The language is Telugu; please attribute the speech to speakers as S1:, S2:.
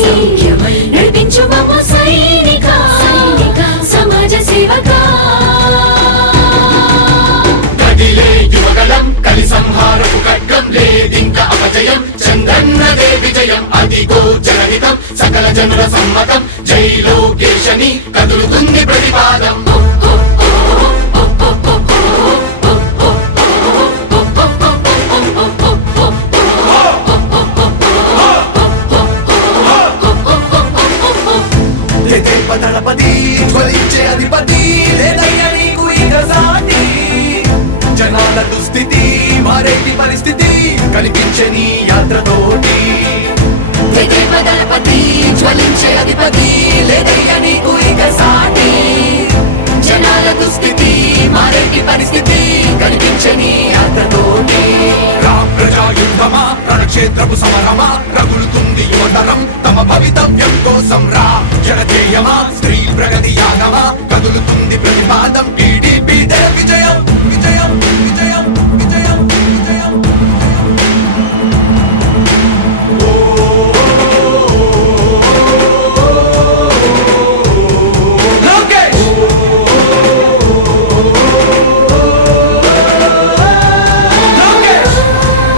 S1: సౌఖ్యమై నడిపించు మమ్మ సైనిక సైనిక. సమాజ సేవకా.
S2: కదిలే యువగలం కలి సంహారపు ఖడ్గం లేదింక అపజయం చంద్రన్నదే విజయం అదిగో జనహితం సకల జనుల సమ్మతం జై లోకేశని కదులుతుంది ప్రతిపాదం
S3: మారేటి పరిస్థితి కనిపించే నీ యాత్రతోటి.
S2: తెగేప దళపతి జ్వలించే అధిపతి లేదయ్య నీకు ఇక సాటి. జనాల దుస్థితి మారేటి పరిస్థితి కనిపించని యాత్రతోటి.
S3: రా ప్రజా యుద్ధమా రణక్షేత్రపు సమరమా రగులుతుంది యువతరం తమ భవితవ్యం కోసం రా. జనజేయమా